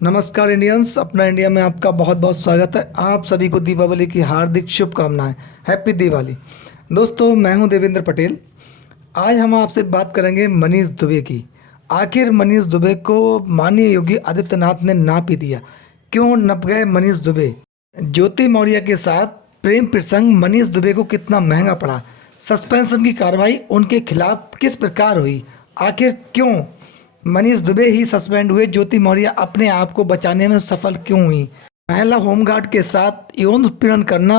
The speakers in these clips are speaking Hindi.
नमस्कार इंडियंस, अपना इंडिया में आपका बहुत बहुत स्वागत है। आप सभी को दीपावली की हार्दिक शुभकामनाएं। हैप्पी दिवाली। दोस्तों, मैं हूं देवेंद्र पटेल। आज हम आपसे बात करेंगे मनीष दुबे की। आखिर मनीष दुबे को माननीय योगी आदित्यनाथ ने नाप ही दिया। क्यों नप गए मनीष दुबे? ज्योति मौर्य के साथ प्रेम प्रसंग मनीष दुबे को कितना महंगा पड़ा? सस्पेंशन की कार्रवाई उनके खिलाफ किस प्रकार हुई? आखिर क्यों मनीष दुबे ही सस्पेंड हुए? ज्योति मौर्य अपने आप को बचाने में सफल क्यों हुई? महिला होमगार्ड के साथ यौन उत्पीड़न करना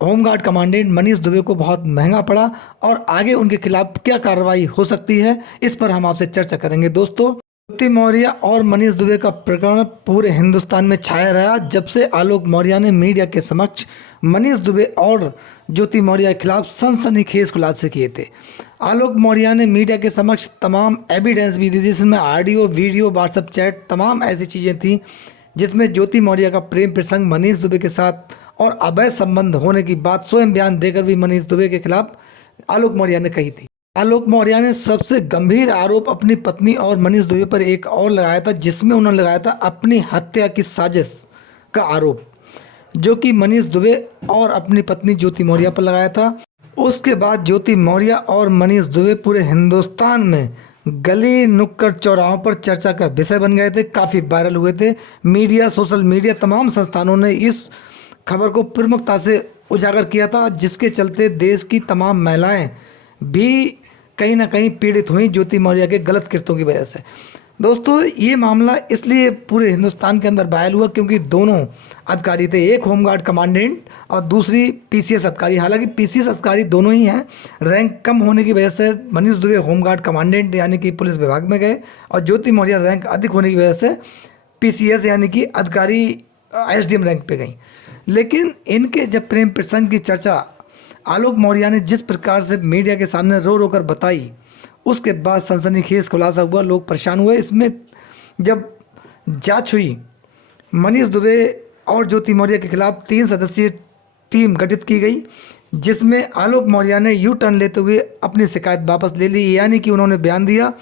होमगार्ड कमांडेंट मनीष दुबे को बहुत महंगा पड़ा और आगे उनके खिलाफ क्या कार्रवाई हो सकती है, इस पर हम आपसे चर्चा करेंगे। दोस्तों, ज्योति मौर्य और मनीष दुबे का प्रकरण पूरे हिंदुस्तान में छाया रहा जब से आलोक मौर्य ने मीडिया के समक्ष मनीष दुबे और ज्योति मौर्य के खिलाफ सनसनीखेज खुलासे किए थे। आलोक मौर्य ने मीडिया के समक्ष तमाम एविडेंस भी दी, जिसमें ऑडियो, वीडियो, व्हाट्सएप चैट, तमाम ऐसी चीज़ें थी जिसमें ज्योति मौर्य का प्रेम प्रसंग मनीष दुबे के साथ और अवैध संबंध होने की बात स्वयं बयान देकर भी मनीष दुबे के खिलाफ आलोक मौर्य ने कही थी। आलोक मौर्य ने सबसे गंभीर आरोप अपनी पत्नी और मनीष दुबे पर एक और लगाया था, जिसमें उन्होंने लगाया था अपनी हत्या की साजिश का आरोप, जो कि मनीष दुबे और अपनी पत्नी ज्योति मौर्य पर लगाया था। उसके बाद ज्योति मौर्य और मनीष दुबे पूरे हिंदुस्तान में गली, नुक्कड़, चौराहों पर चर्चा का विषय बन गए थे, काफ़ी वायरल हुए थे। मीडिया, सोशल मीडिया, तमाम संस्थानों ने इस खबर को प्रमुखता से उजागर किया था, जिसके चलते देश की तमाम महिलाएं भी कहीं ना कहीं पीड़ित हुई ज्योति मौर्य के गलत कृत्यों की वजह से। दोस्तों, ये मामला इसलिए पूरे हिंदुस्तान के अंदर वायरल हुआ क्योंकि दोनों अधिकारी थे, एक होमगार्ड कमांडेंट और दूसरी पीसीएस अधिकारी। हालांकि पीसीएस अधिकारी दोनों ही हैं, रैंक कम होने की वजह से मनीष दुबे होमगार्ड कमांडेंट यानी कि पुलिस विभाग में गए और ज्योति मौर्य रैंक अधिक होने की वजह से पीसीएस यानी कि अधिकारी एसडीएम रैंक पे गई। लेकिन इनके जब प्रेम प्रसंग की चर्चा आलोक मौर्य ने जिस प्रकार से मीडिया के सामने रो रो कर बताई, उसके बाद सनसनीखेज खुलासा हुआ, लोग परेशान हुए। इसमें जब जांच हुई, मनीष दुबे और ज्योति मौर्य के खिलाफ 3 सदस्यीय टीम गठित की गई, जिसमें आलोक मौर्य ने यू टर्न लेते हुए अपनी शिकायत वापस ले ली। यानी कि उन्होंने बयान दिया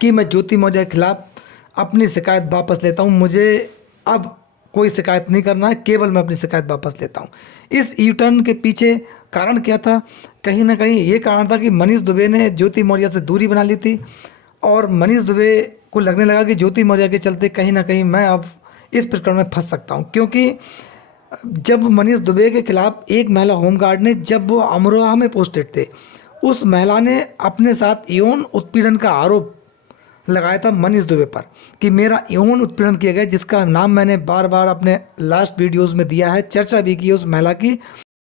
कि मैं ज्योति मौर्य के खिलाफ अपनी शिकायत वापस लेता हूँ, मुझे अब कोई शिकायत नहीं करना है, केवल मैं अपनी शिकायत वापस लेता हूँ। इस यू टर्न के पीछे कारण क्या था? कहीं ना कहीं ये कारण था कि मनीष दुबे ने ज्योति मौर्य से दूरी बना ली थी और मनीष दुबे को लगने लगा कि ज्योति मौर्य के चलते कहीं ना कहीं मैं अब इस प्रकरण में फंस सकता हूँ। क्योंकि जब मनीष दुबे के खिलाफ एक महिला होमगार्ड ने, जब वो अमरोहा में पोस्टेड थे, उस महिला ने अपने साथ यौन उत्पीड़न का आरोप लगाया था मनीष दुबे पर कि मेरा यौन उत्पीड़न किया गया, जिसका नाम मैंने बार बार अपने लास्ट वीडियोस में दिया है। चर्चा भी की उस महिला की,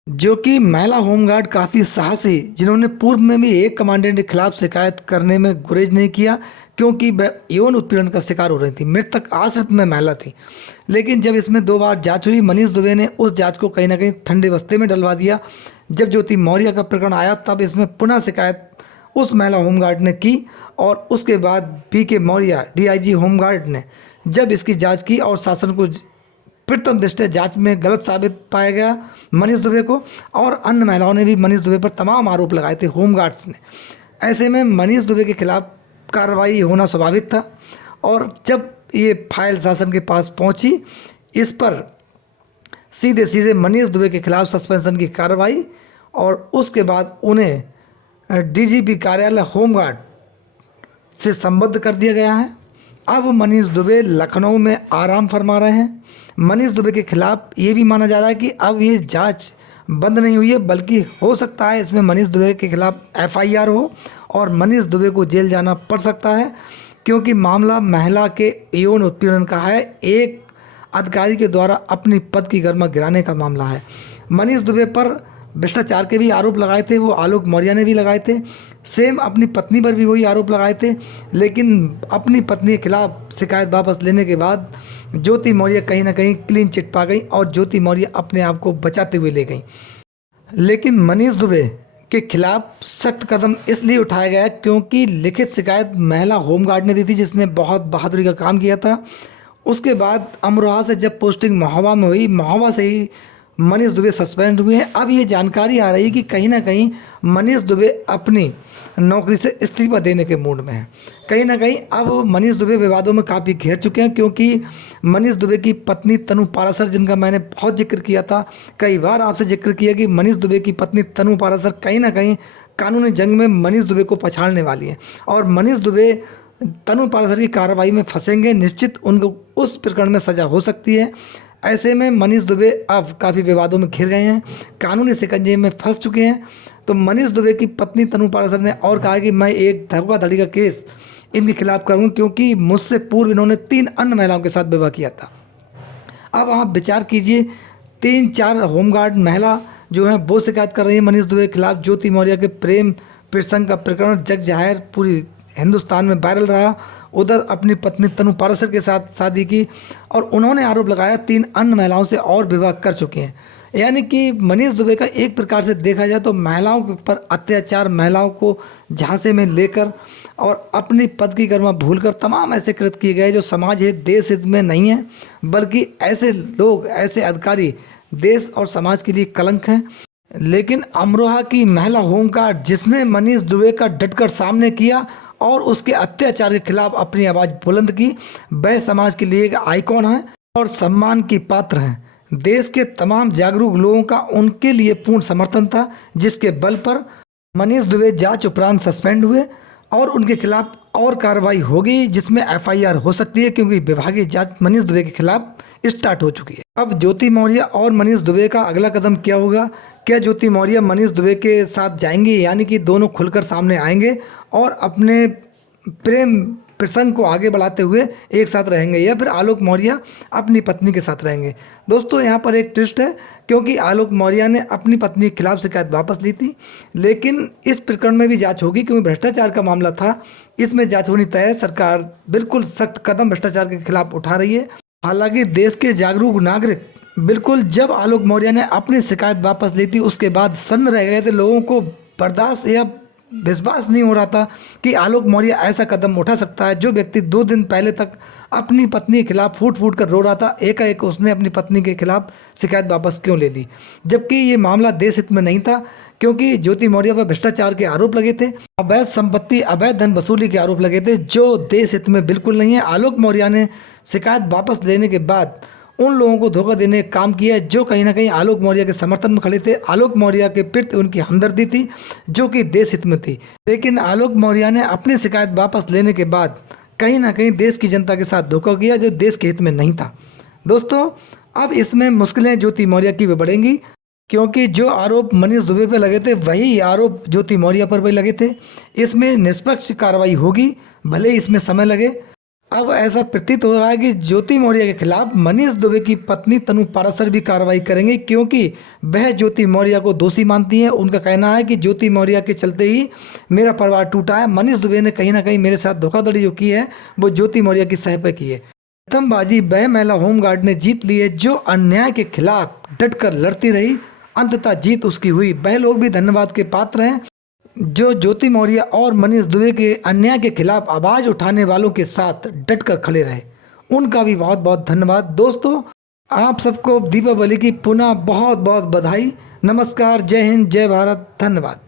जो कि महिला होमगार्ड काफ़ी साहसी, जिन्होंने पूर्व में भी एक कमांडेंट के खिलाफ शिकायत करने में गुरेज नहीं किया क्योंकि वह यौन उत्पीड़न का शिकार हो रही थी, मृतक आश्रित में महिला थी। लेकिन जब इसमें 2 बार जांच हुई, मनीष दुबे ने उस जांच को कहीं ना कहीं ठंडे बस्ते में डलवा दिया। जब ज्योति मौर्य का प्रकरण आया, तब इसमें पुनः शिकायत उस महिला होमगार्ड ने की और उसके बाद पीके मौर्य, डीआईजी होमगार्ड ने जब इसकी जांच की और शासन को प्रथम दृष्टया जांच में गलत साबित पाया गया मनीष दुबे को, और अन्य महिलाओं ने भी मनीष दुबे पर तमाम आरोप लगाए थे, होमगार्ड्स ने। ऐसे में मनीष दुबे के खिलाफ कार्रवाई होना स्वाभाविक था और जब ये फाइल शासन के पास पहुंची, इस पर सीधे सीधे मनीष दुबे के खिलाफ सस्पेंशन की कार्रवाई और उसके बाद उन्हें डीजीपी कार्यालय होमगार्ड से संबद्ध कर दिया गया है। अब मनीष दुबे लखनऊ में आराम फरमा रहे हैं। मनीष दुबे के खिलाफ ये भी माना जा रहा है कि अब ये जांच बंद नहीं हुई है, बल्कि हो सकता है इसमें मनीष दुबे के खिलाफ एफआईआर हो और मनीष दुबे को जेल जाना पड़ सकता है, क्योंकि मामला महिला के यौन उत्पीड़न का है। एक अधिकारी के द्वारा अपनी पद की गरिमा गिराने का मामला है। मनीष दुबे पर भ्रष्टाचार के भी आरोप लगाए थे, वो आलोक मौर्य ने भी लगाए थे। सेम अपनी पत्नी पर भी वही आरोप लगाए थे, लेकिन अपनी पत्नी के खिलाफ शिकायत वापस लेने के बाद ज्योति मौर्य कहीं ना कहीं क्लीन चिट पा गई और ज्योति मौर्य अपने आप को बचाते हुए ले गई। लेकिन मनीष दुबे के खिलाफ सख्त कदम इसलिए उठाया गया क्योंकि लिखित शिकायत महिला होमगार्ड ने दी थी, जिसने बहुत बहादुरी का काम किया था। उसके बाद अमरोहा से जब पोस्टिंग महोबा में हुई, महोबा से ही मनीष दुबे सस्पेंड हुए हैं। अब ये जानकारी आ रही है कि कहीं ना कहीं मनीष दुबे अपनी नौकरी से इस्तीफा देने के मूड में हैं। कहीं ना कहीं अब मनीष दुबे विवादों में काफ़ी घेर चुके हैं, क्योंकि मनीष दुबे की पत्नी तनु पाराशर, जिनका मैंने बहुत जिक्र किया था, कई बार आपसे जिक्र किया कि मनीष दुबे की पत्नी तनु पाराशर कहीं ना कहीं कानूनी जंग में मनीष दुबे को पछाड़ने वाली है और मनीष दुबे तनु पाराशर की कार्रवाई में फंसेंगे। निश्चित उनको उस प्रकरण में सज़ा हो सकती है। ऐसे में मनीष दुबे अब काफ़ी विवादों में घिर गए हैं, कानूनी शिकंजे में फंस चुके हैं। तो मनीष दुबे की पत्नी तनु पाराशर ने और कहा कि मैं एक धोखाधड़ी का केस इनके खिलाफ करूँ, क्योंकि मुझसे पूर्व इन्होंने 3 अन्य महिलाओं के साथ विवाह किया था। अब आप विचार कीजिए, 3-4 होमगार्ड महिला जो है वो शिकायत कर रही है मनीष दुबे के खिलाफ। ज्योति मौर्य के प्रेम प्रसंग का प्रकरण जग जाहिर पूरी हिंदुस्तान में वायरल रहा। उधर अपनी पत्नी तनु पाराशर के साथ शादी की और उन्होंने आरोप लगाया 3 अन्य महिलाओं से और विवाह कर चुके हैं। यानी कि मनीष दुबे का एक प्रकार से देखा जाए तो महिलाओं पर अत्याचार, महिलाओं को झांसे में लेकर और अपनी पद की गरिमा भूलकर तमाम ऐसे कृत्य किए गए जो समाज हित, देश हित में नहीं है, बल्कि ऐसे लोग, ऐसे अधिकारी देश और समाज के लिए कलंक हैं। लेकिन अमरोहा की महिला होमगार्ड जिसने मनीष दुबे का डटकर सामने किया और उसके अत्याचार के खिलाफ अपनी आवाज़ बुलंद की, वह समाज के लिए एक आइकॉन है और सम्मान की पात्र हैं। देश के तमाम जागरूक लोगों का उनके लिए पूर्ण समर्थन था, जिसके बल पर मनीष दुबे जांच उपरांत सस्पेंड हुए और उनके खिलाफ और कार्रवाई होगी, जिसमें एफआईआर हो सकती है, क्योंकि विभागीय जांच मनीष दुबे के खिलाफ स्टार्ट हो चुकी है। अब ज्योति मौर्य और मनीष दुबे का अगला कदम क्या होगा? क्या ज्योति मौर्य मनीष दुबे के साथ जाएंगी, यानी कि दोनों खुलकर सामने आएंगे और अपने प्रेम प्रसंग को आगे बढ़ाते हुए एक साथ रहेंगे, या फिर आलोक मौर्य अपनी पत्नी के साथ रहेंगे? दोस्तों, यहाँ पर एक ट्विस्ट है, क्योंकि आलोक मौर्य ने अपनी पत्नी के खिलाफ शिकायत वापस ली थी, लेकिन इस प्रकरण में भी जांच होगी, क्योंकि भ्रष्टाचार का मामला था, इसमें जांच होनी तय है। सरकार बिल्कुल सख्त कदम भ्रष्टाचार के खिलाफ उठा रही है। हालांकि देश के जागरूक नागरिक बिल्कुल, जब आलोक मौर्य ने अपनी शिकायत वापस ली थी उसके बाद सन्न रह गए थे। लोगों को बर्दाश्त या विश्वास नहीं हो रहा था कि आलोक मौर्य ऐसा कदम उठा सकता है। जो व्यक्ति 2 दिन पहले तक अपनी पत्नी के खिलाफ फूट फूट कर रो रहा था, एकाएक उसने अपनी पत्नी के खिलाफ शिकायत वापस क्यों ले ली, जबकि ये मामला देश हित में नहीं था, क्योंकि ज्योति मौर्य पर भ्रष्टाचार के आरोप लगे थे, अवैध संपत्ति, अवैध धन वसूली के आरोप लगे थे, जो देश हित में बिल्कुल नहीं है। आलोक मौर्य ने शिकायत वापस लेने के बाद उन लोगों को धोखा देने का काम किया जो कहीं ना कहीं आलोक मौर्य के समर्थन में खड़े थे। आलोक मौर्य के प्रति उनकी हमदर्दी थी, जो कि देश हित में थी। लेकिन आलोक मौर्य ने अपनी शिकायत वापस लेने के बाद कहीं ना कहीं देश की जनता के साथ धोखा किया, जो देश के हित में नहीं था। दोस्तों, अब इसमें मुश्किलें ज्योति मौर्य की भी बढ़ेंगी, क्योंकि जो आरोप मनीष दुबे पे लगे थे वही आरोप ज्योति मौर्य पर भी लगे थे। इसमें निष्पक्ष कार्रवाई होगी, भले इसमें समय लगे। अब ऐसा प्रतीत हो रहा है कि ज्योति मौर्य के खिलाफ मनीष दुबे की पत्नी तनु पाराशर भी कार्रवाई करेंगे, क्योंकि वह ज्योति मौर्य को दोषी मानती है। उनका कहना है कि ज्योति मौर्य के चलते ही मेरा परिवार टूटा है। मनीष दुबे ने कहीं ना कहीं मेरे साथ धोखाधड़ी जो की है वो ज्योति मौर्य की सह पे की है। प्रथम बाजी वह महिला होमगार्ड ने जीत ली है जो अन्याय के खिलाफ डटकर लड़ती रही, अंततः जीत उसकी हुई। वह लोग भी धन्यवाद के पात्र हैं जो ज्योति मौर्य और मनीष दुबे के अन्याय के खिलाफ आवाज़ उठाने वालों के साथ डटकर खड़े रहे। उनका भी बहुत बहुत धन्यवाद। दोस्तों, आप सबको दीपावली की पुनः बहुत बहुत बधाई। नमस्कार, जय हिंद, जय भारत, धन्यवाद।